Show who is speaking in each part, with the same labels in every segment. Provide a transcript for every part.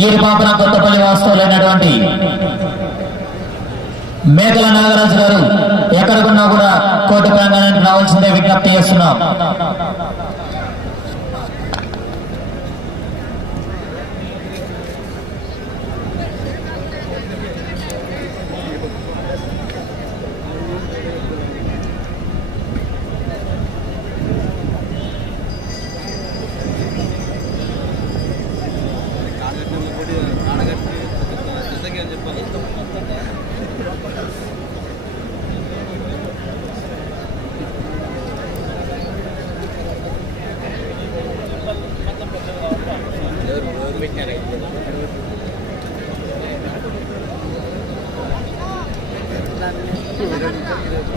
Speaker 1: ఈరుపాపన కొత్తపల్లి వాస్తవులైనటువంటి మేకల నాగరాజు గారు ఎక్కడికున్నా కూడా కోర్టు ప్రాంగణానికి రావాల్సిందే విజ్ఞప్తి చేస్తున్నాం.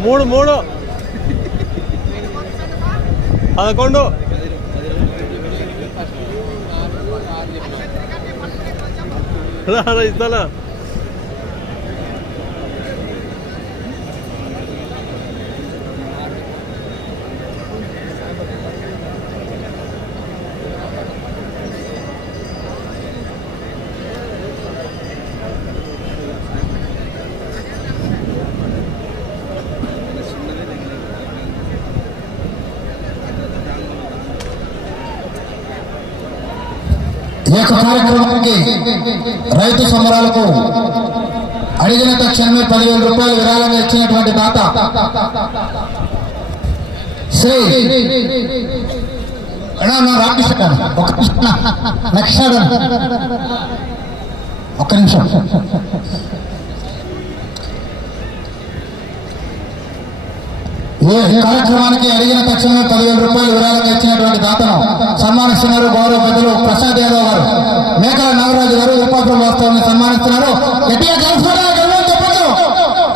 Speaker 2: మూడు మూడు. పదకొండు. ఇస్తానా?
Speaker 1: ఈ యొక్క కార్యక్రమానికి రైతు సంబరాలకు అడిగిన తక్షణమే పదివేల రూపాయలు విరాళంగా ఇచ్చినటువంటి దాత శ్రీ అన్నా, రామకృష్ణ ఒక్క నిమిషం. కార్యక్రమానికి అడిగిన తక్షణమే పదివేల రూపాయలు విరాళంగా ఇచ్చినటువంటి దాతను సన్మానిస్తున్నారు గౌరవ పెద్దలు ప్రసాద్ యాదవ్ గారు. మేకల నాగరాజు గారు ఉపాపురం వాస్తవాన్ని సన్మానిస్తున్నారు. గట్టిగా చెప్పచ్చు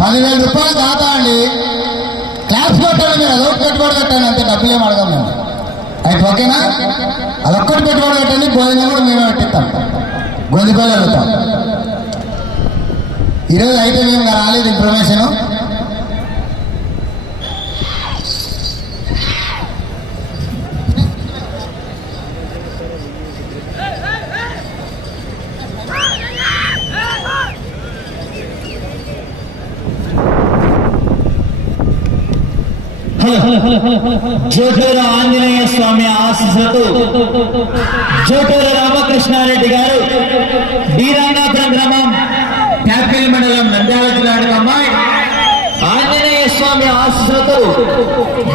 Speaker 1: పదివేల రూపాయలు దాత అండి. క్లాస్ కొట్టాలి మీరు అదొకటి పెట్టుబడి కట్టండి అంతే డబ్బులు ఏమి అడగం మేము. అయితే ఓకేనా? అదొక్కటి పెట్టుబడి కట్టండి గోధుమ కూడా మేమే పెట్టిస్తాం. గొంతుపల్లి వెళ్తాం ఈరోజు అయితే మేము రాలేదు ఇన్ఫర్మేషన్ జోటూరు ఆంజనేయ స్వామి ఆశీస్సులతో జోటూరు రామకృష్ణారెడ్డి గారు బీరంగాపురం గ్రామం ట్యాపిల్ మండలం నంద్యాల జిల్లా అమ్మాయి. ఆంజనేయ స్వామి ఆశీస్సులతో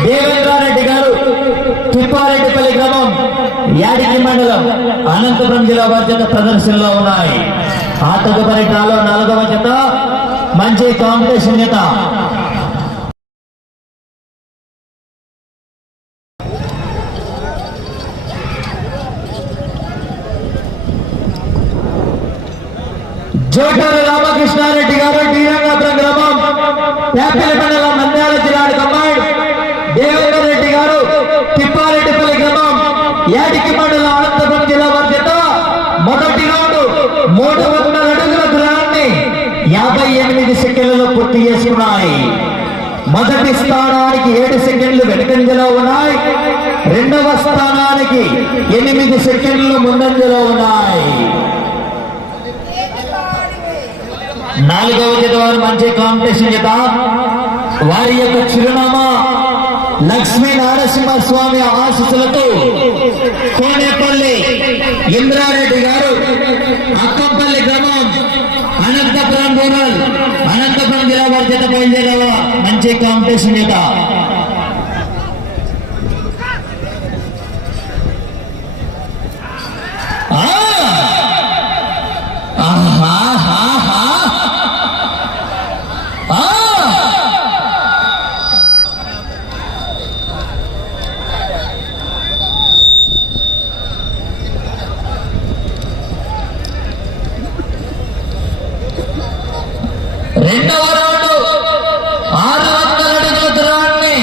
Speaker 1: దేవేంద్రారెడ్డి గారు తిప్పారెడ్డిపల్లి గ్రామం యాడికి మండలం అనంతపురం జిల్లా బాధ్యత ప్రదర్శనలో ఉన్నాయి. ఆ తదుపరి నాలుగవ జత మంచి కాంపిటీషన్ జత. జోటూరు రామకృష్ణారెడ్డి గారు టీరంగాపురం గ్రామం యాపిల్ మండలం నంద్యాల జిల్లాకు అమ్మాయి దేవేందర్ రెడ్డి గారు తిప్పారెడ్డిపల్లి గ్రామం యాడికి మండలం అనంతపురం జిల్లా బాధ్యత మొదటి రౌండ్ మూడు వందల అడుగుల దూరాన్ని యాభై ఎనిమిది సెకండ్లలో పూర్తి చేసుకున్నాయి. మొదటి స్థానానికి ఏడు సెకండ్లు వెనుకంజలో ఉన్నాయి. రెండవ స్థానానికి ఎనిమిది సెకండ్లు ముందంజలో ఉన్నాయి. నాలుగవ జత వారు మంచి కాంపిటీషన్ జత వారి యొక్క చిరునామా లక్ష్మీ నారసింహ స్వామి ఆశీస్సులతో కోనేపల్లి ఇంద్రారెడ్డి గారు అక్కంపల్లి గ్రామం అనంతపురం రూరల్ అనంతపురం జిల్లా వారి చేత బయలుదేరవ మంచి కాంపిటీషన్ చేత ఆ! ఆహాహాహా! ఆ! రెండవ రౌండ్ ఆరు వందల అడుగుల దూరాన్ని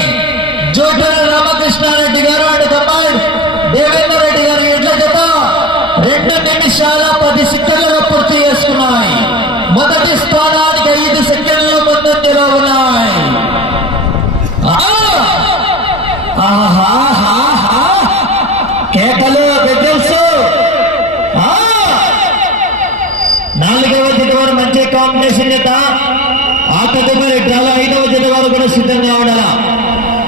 Speaker 1: గెజల్స్ ఆ! నాలుగవ జత వారు మంచి కాంబినేషన్ చేత ఆ తదుపరి డ్రాలో ఐదవ జత వారు కూడా సిద్ధంగా ఉండాలా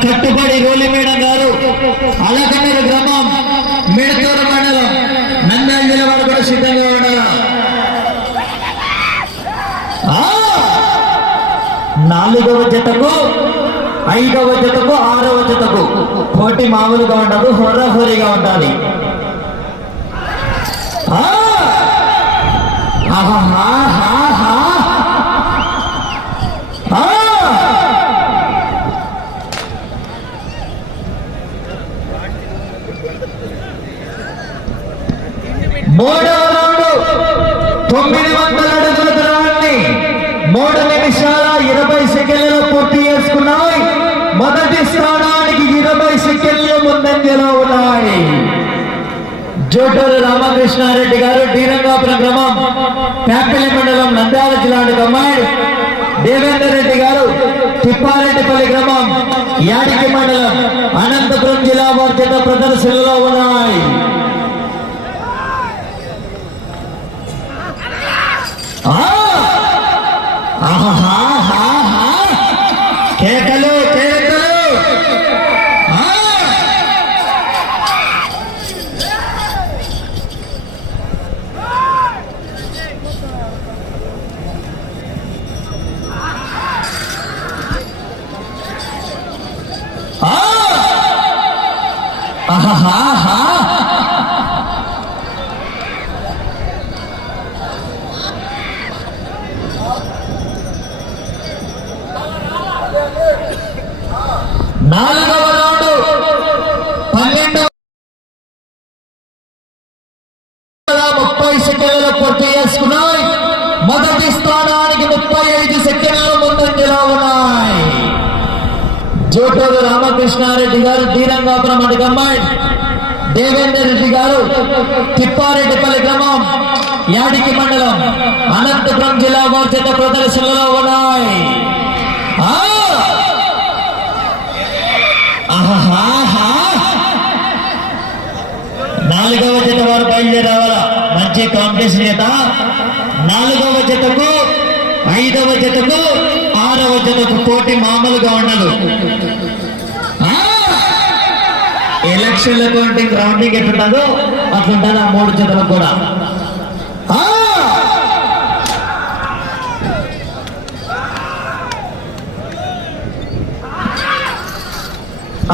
Speaker 1: కట్టుబడి రోలి మేడం గారు అలకన్నర గ్రామం మిడతూరు మండలం నంద్యాల జిల్లా కూడా సిద్ధంగా ఉండాలా నాలుగవ జతకు ఐదవ జతకు ఆరవ జతకు పోటీ మామూలుగా ఉండదు హోరాహోరీగా ఉండాలి. ఆహా ఆహాహాహాహా. ఆ! మూడవ రౌండ్ తొమ్మిది వందల అడుగుల దూరాన్ని మూడు నిమిషాల ఇరవై సెకండ్లలో పూర్తి చేసుకున్నాయి. మొదటి స్థానానికి ఇరవై సెకండ్లు ముందంజలో ఉన్నాయి. జోటూరు రామకృష్ణారెడ్డి గారు శ్రీరంగాపురం గ్రామం ప్యాపిలి మండలం నంద్యాల జిల్లా అమ్మాయి దేవేందర్ రెడ్డి గారు తిప్పారెడ్డిపల్లి గ్రామం యాడికి మండలం అనంతపురం జిల్లా వారి ప్రదర్శనలో ఉన్నాయి. మంచి కాంపిటీషన్ చేత నాలుగవ జతకు ఐదవ జతకు ఆరవ జతకు పోటీ మామూలుగా ఉండదు. ఎలక్షన్ ఎలక్షన్ల కౌంటింగ్ రౌండింగ్ ఎట్లుంటుందో అట్లుంటుంది ఆ మూడు జతలకు కూడా. ఆహా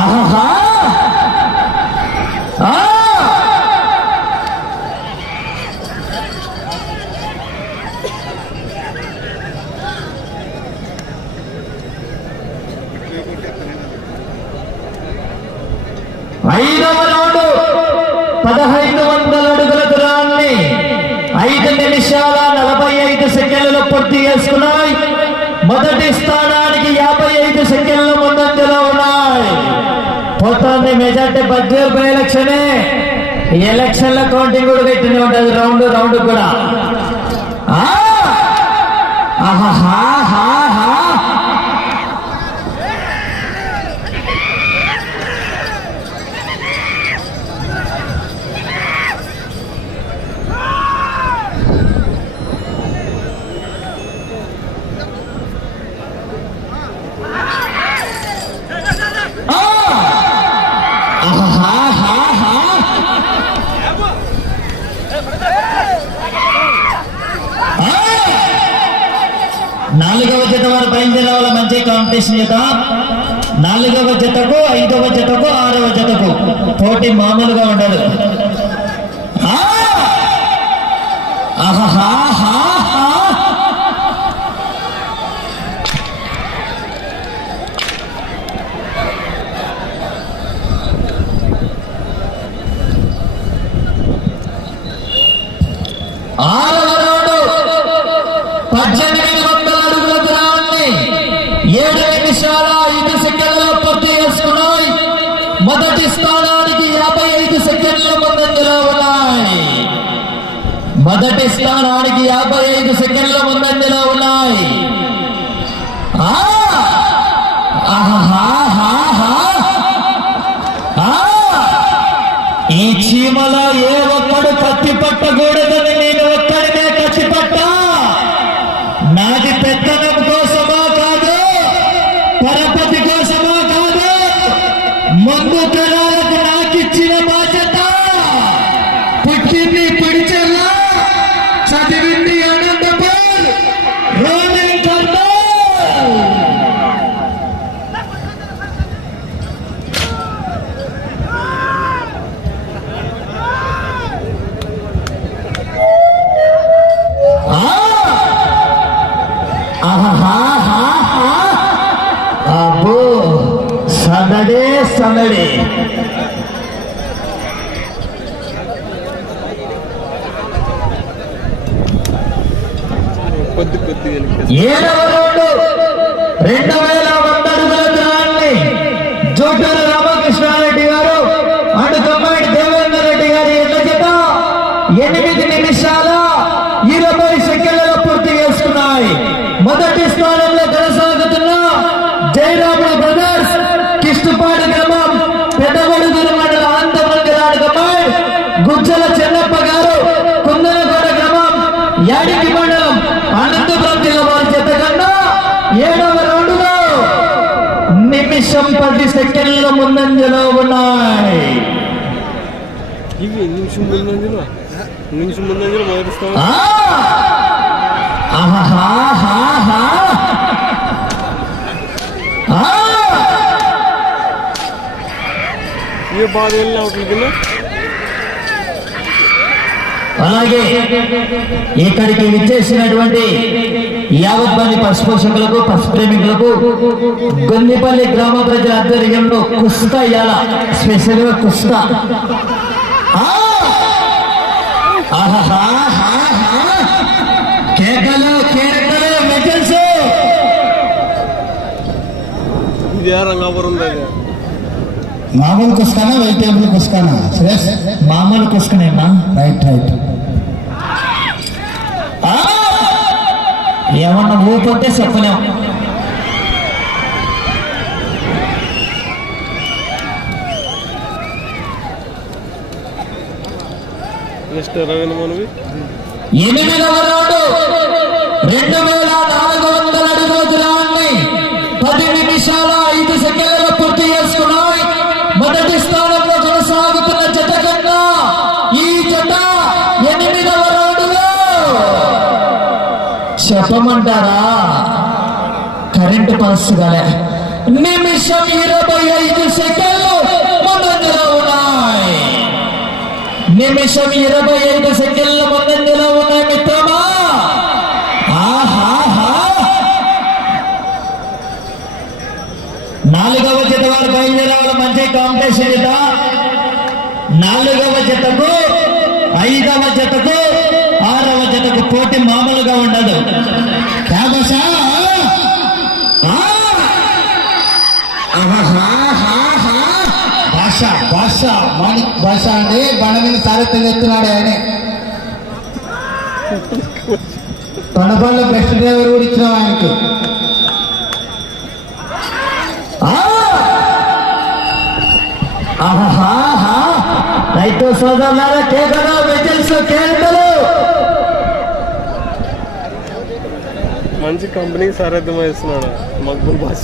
Speaker 1: ఆహాహా! ఆ! ఐదవ రౌండ్ పదహైదు వందల అడుగుల దూరాన్ని ఐదు నిమిషాల నలభై ఐదు సెకండ్లలో పూర్తి చేసుకున్నాయి మొదటి స్థానానికి యాభై ఐదు సెకండ్ల ముందంజలో ఉన్నాయి పోతాంది బడ్జెట్ బై ఎలక్షనే ఎలక్షన్ల కౌంటింగ్ కూడా పెట్టినే ఉంటుంది రౌండ్ రౌండ్ కూడా ఆ! ఆహాహాహాహా! ఆ! ఆహాహాహాహా! ఆ! నాలుగవ జత వారు బయలుదేరాల మంచి కాంపిటీషన్ జత నాలుగవ జతకు ఐదవ జతకు ఆరవ జతకు. పోటీ మామూలుగా ఉండదు. ఆ! ఆరవ మొదటి స్థానానికి యాభై ఐదు సెకండ్ల ముందంజలో ఉన్నాయి ఆ! ఆహాహాహాహా! ఆ! ఈ చీమల పట్టకూడదని
Speaker 2: వెనక్కి
Speaker 1: ఏడవ రోడ్డు రెండు ముందంజలో ఉన్నాయి
Speaker 2: నిమిషం ముందంజలో నిమిషం ముందంజలో మొదటిస్తాం వెళ్ళిన అవుతుంది
Speaker 1: అలాగే ఇక్కడికి విచ్చేసినటువంటి యావత్ మంది పశు పోషకులకు పశు ప్రేమికులకు గొందిపల్లి గ్రామ ప్రజల ఆధ్వర్యంలో కుస్తా ఇయాల స్పెషల్గా కుస్తా! కేకలు కేకలు మెటల్స్.
Speaker 2: ఇది ఏ రంగాపురం దగ్గర
Speaker 3: మామూలు కుస్కానా వెజిటేబుల్ శ్రేష్
Speaker 1: మామూలు కుసుకునేనా?
Speaker 3: Right right.
Speaker 1: ఏమన్నా ఊపంటే చెప్పలేం. ఎనిమిదవ రౌండ్. రెండు వేల చెప్పమంటారా? కరెంటు పాస్ గలే. నిమిషం ఇరవై ఐదు సెకండ్లు ముందంజలో ఉన్నాయి. నిమిషం ఇరవై ఐదు సెకండ్ల ముందంజలో ఉన్నాయి మిత్రమా? ఆహాహా. నాలుగవ జత వారు బయలుదేరాలి మంచి కాంపిటీషన్ జత నాలుగవ జతకు ఐదవ జతకు ఆరవ జతకు పోటీ మామూలుగా ఉండదు
Speaker 3: క్యాబసా
Speaker 1: ఆ! ఆహాహాహాహా.
Speaker 3: భాష భాష మాణిక్ భాష అండి బండ మీద సారథ్యం ఎత్తున్నాడు ఆయనే. తొండపల్లి బెస్ట్ డ్రైవర్ కూడా ఇచ్చినాం ఆయనకు.
Speaker 1: రైతు సోదరులారా కేకలు వెజల్స్ కేకలు.
Speaker 2: మంచి కంపెనీ సారథ్యం వహిస్తున్నాడు మక్బుల్ భాష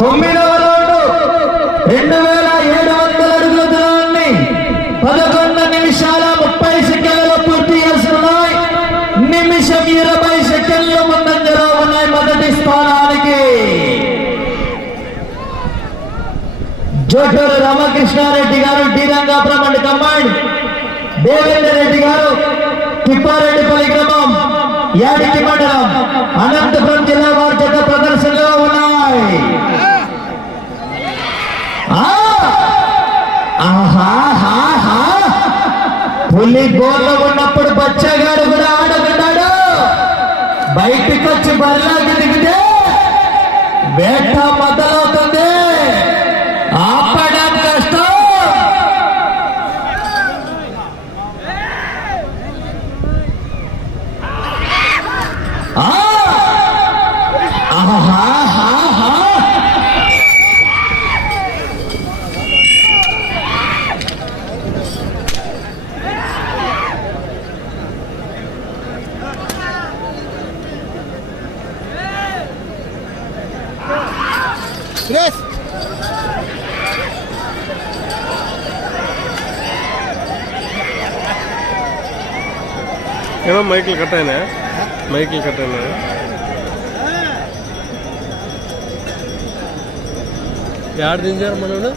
Speaker 1: తొమ్మిదవ రౌండ్ రెండు వేల ఏడు వందల అడుగుల దూరాన్ని పదకొండు నిమిషాల ముప్పై సెకండ్లలో పూర్తి చేస్తున్నాయి. నిమిషం ఇరవై సెకండ్ల ముందంజలో ఉన్నాయి మొదటి స్థానానికి. జోటూరు రామకృష్ణారెడ్డి గారు డి రంగాపురం అండ్ కమాండ్ దేవేందర్ రెడ్డి గారు తిప్పారెడ్డిపల్లి గ్రామం యాడికి మండలం అనంతపురం జిల్లా వారి చేత ప్రదర్శన పులి గోర్లో ఉన్నప్పుడు బచ్చగాడు కూడా ఆడుకున్నాడు. బయటికి వచ్చి బరిలోకి దిగితే వేట సురేష్
Speaker 2: ఏమో మైకిల్ కట్ అయినా మైకిల్ కట్ అయినా యాడ దించారు మనోడు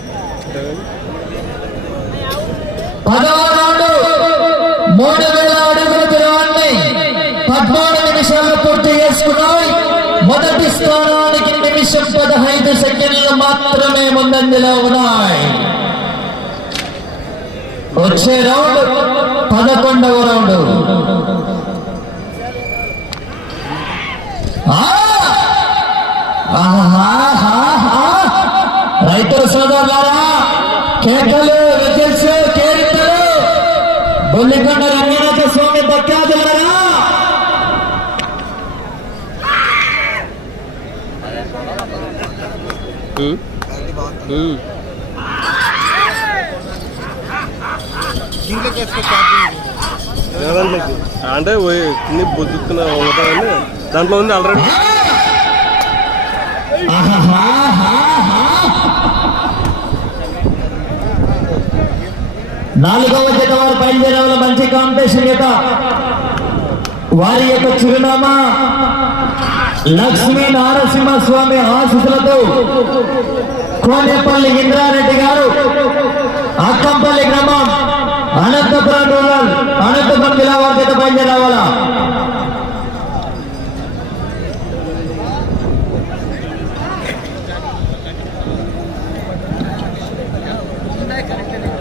Speaker 1: మూడు వేల అడుగుల దూరాన్ని పద్నాలుగు నిమిషాలు పూర్తి చేసుకున్నాయి. మొదటి స్థానం స్థానానికి నిమిషం పదహైదు సెకండ్లు మాత్రమే ముందంజలో ఉన్నాయి. వచ్చే రౌండ్ పదకొండవ రౌండ్. రైతుల సోదరులారా కేకలు విజిల్స్ కేరింతలు బొల్లికొండ రంగనాథ
Speaker 2: అంటే కింది బొద్దుకున్న ఉంటాయని దాంట్లో ఉంది ఆల్రెడీ
Speaker 1: నాలుగవ జత వారు బయలుదేరాల మంచి కాంపిటీషన్ జత వారి యొక్క చిరునామా లక్ష్మీ నారసింహ స్వామి ఆశీస్సులతో కోనేపల్లి ఇంద్రారెడ్డి గారు అక్కంపల్లి గ్రామం అనంతపురం రూరల్ అనంతపురం జిల్లా వారి జత బయలుదేరావాలా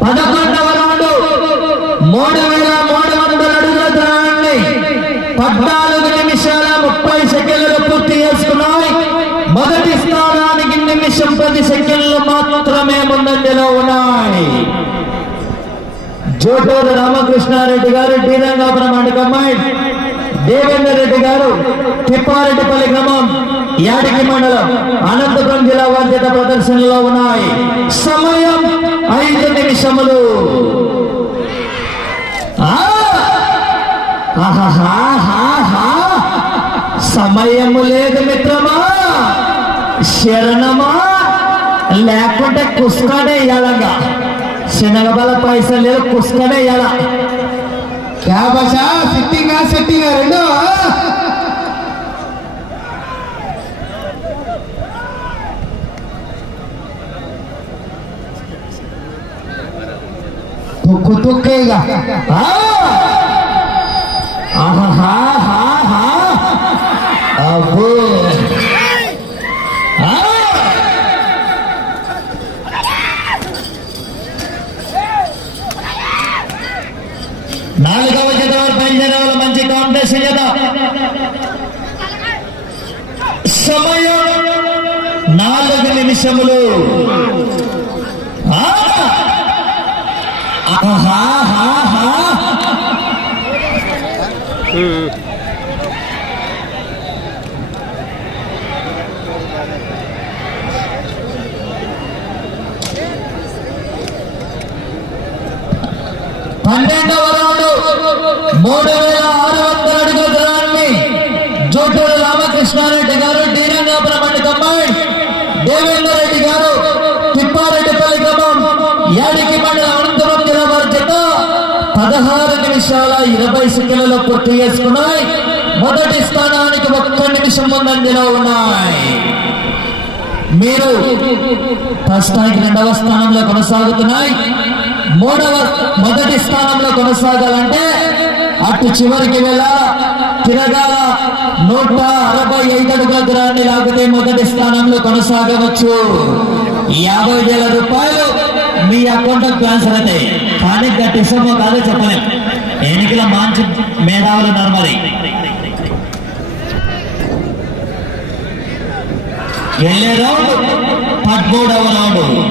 Speaker 1: పదకొండవ రౌండ్ మూడు వేల మూడు వందల అడుగుల దూరాన్ని పద్నాలుగు నిమిషాల ముప్పై సెకండ్లు నిమిషం పది సెకండ్లు మాత్రమే ముందంజలో ఉన్నాయి. జోటూరు రామకృష్ణారెడ్డి గారు శ్రీరంగాపురం అండకమ్మాయి దేవేందర్ రెడ్డి గారు తిప్పారెడ్డిపల్లి గ్రామం యాడికి మండలం అనంతపురం జిల్లా వాద్యత ప్రదర్శనలో ఉన్నాయి. సమయం ఐదు నిమిషములు. సమయము లేదు మిత్రమా! శరణమా లేకుంటే కుస్కానే ఇయ్యాలంగా శనగబల పైసలు లేదు కుస్కానే ఇయ్యాల
Speaker 3: క్యా భాష సిట్టింగ్ సెట్టింగ్ రెండు తుక్కు తుక్కేగా
Speaker 1: మూడు వేల ఆరు వందల అడుగుల దూరాన్ని జోటూరు రామకృష్ణారెడ్డి గారు డీరంగాపురం అండి తమ్మాయి దేవేందర్ రెడ్డి గారు తిప్పారెడ్డిపల్లి గ్రామం యాడికి మండల అనంతపురం జిల్లా వారి చేత పదహారు నిమిషాల ఇరవై సెకండ్లలో పూర్తి చేసుకున్నాయి. మొదటి స్థానానికి ఒక్క నిమిషం ముందంజలో ఉన్నాయి. మీరు ప్రస్తుతానికి రెండవ స్థానంలో కొనసాగుతున్నాయి. మూడవ మొదటి స్థానంలో కొనసాగాలంటే అటు చివరికి వెళ్ళాల? తిరగాల? నూట అరవై ఐదు అడుగుల దూరాన్ని లాగితే మొదటి స్థానంలో కొనసాగవచ్చు. యాభై వేల రూపాయలు మీ అకౌంట్ ట్రాన్స్ఫర్ అవుతాయి కానీ గట్టి సొమ్ము కాదో చెప్పలేం. ఎన్నికల మంచి మేధావులు ఉన్నారు మరి. వెళ్ళే రౌండ్ పద్మూడవ రౌండ్.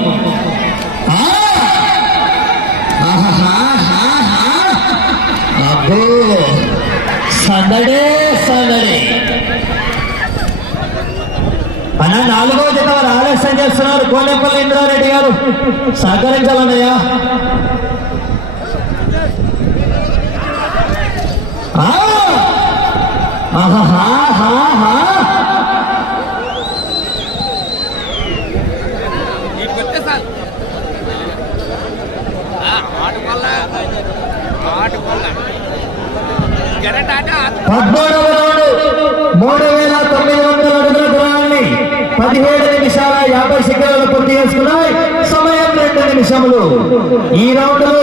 Speaker 1: సందడే సందడి అన్న నాలుగో జత వారు ఆలస్యం చేస్తున్నారు. కోనేపల్లి ఇంద్రారెడ్డి గారు సహకరించాలన్నయ్యా. ఆ! ఆహాహాహాహా! పద్మూడవ రౌండ్ మూడు వేల తొమ్మిది వందల అడుగుల దూరాన్ని పదిహేడు నిమిషాల యాభై సెకండ్లు పూర్తి చేసుకున్నాయి. సమయం రెండు నిమిషములు. ఈ రౌండ్లో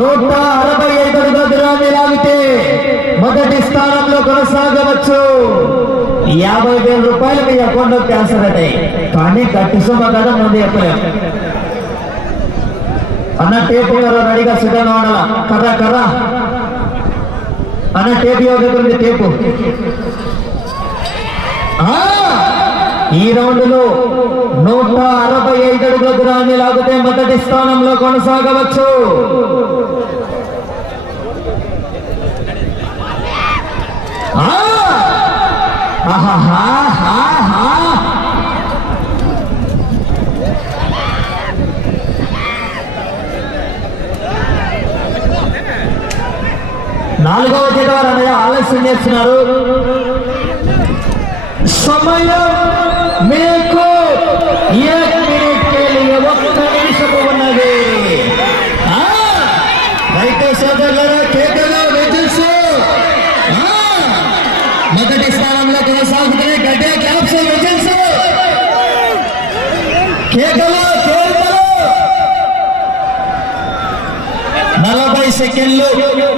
Speaker 1: నూట అరవై ఐదు అడుగుల దూరాన్ని లాగితే మొదటి స్థానంలో కొనసాగవచ్చు. యాభై వేల రూపాయలు మీ అకౌంట్లో క్యాన్సర్ అయ్యాయి కానీ గట్టి సుమ కదా ముందు చెప్పలేము అన్న టేపు ఎవరో రెడీగా సిద్ధంగా ఉండాల కర్ర కర్ర. అన్న టేపు ఎవరి దగ్గర ఉంది టేపు. ఈ రౌండ్లో నూట అరవై ఐదు అడుగుల దూరాన్ని లాగితే మొదటి స్థానంలో కొనసాగవచ్చు. ఆ, నాలుగవ జత వారు ఆలస్యం చేస్తున్నారు. సమయం మీకు ఒక్క నిమిషము ఉన్నది. ఆ, సోదరులారా కేకలు విజిల్స్ మొదటి స్థానంలో కొనసాగుతున్నాయి గడ్డే క్లాప్స్ విజిల్స్ కేకలు. నలభై సెకండ్లు.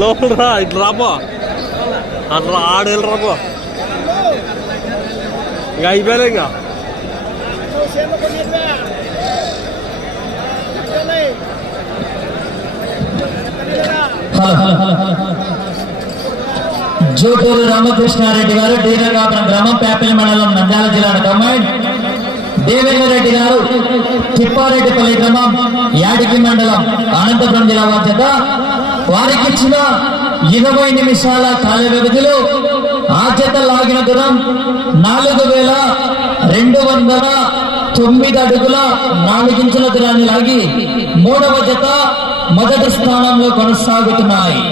Speaker 2: లోపల రా ఇట్లా రాపో అట్లా ఆడేళ్ళు వెళ్ళి రాపో ఇంకా అయిపోయాలి ఇంకా.
Speaker 1: జోటూరు రామకృష్ణారెడ్డి గారు డీరంగాపురం గ్రామం పేపల్లి మండలం నంద్యాల జిల్లా కమాండ్ దేవేంద్రరెడ్డి గారు తిప్పారెడ్డిపల్లి గ్రామం యాడికి మండలం అనంతపురం జిల్లా బాధ్యత. వారికి ఇచ్చిన ఇరవై నిమిషాల కాల వ్యవధిలో ఆ లాగిన దూరం నాలుగు వేల రెండు వందల తొమ్మిది అడుగుల నాలుగించుల దూరాన్ని లాగి మూడవ జత మొదటి స్థానంలో కొనసాగుతున్నాయి.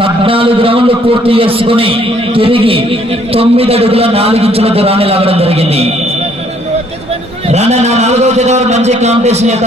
Speaker 1: పద్నాలుగు రౌండ్లు పూర్తి చేసుకుని తిరిగి తొమ్మిది అడుగుల నాలుగించుల దూరాన్ని లాగడం జరిగింది. రండి నా నాలుగవ జత మంచి కాంపిటీషన్ చేత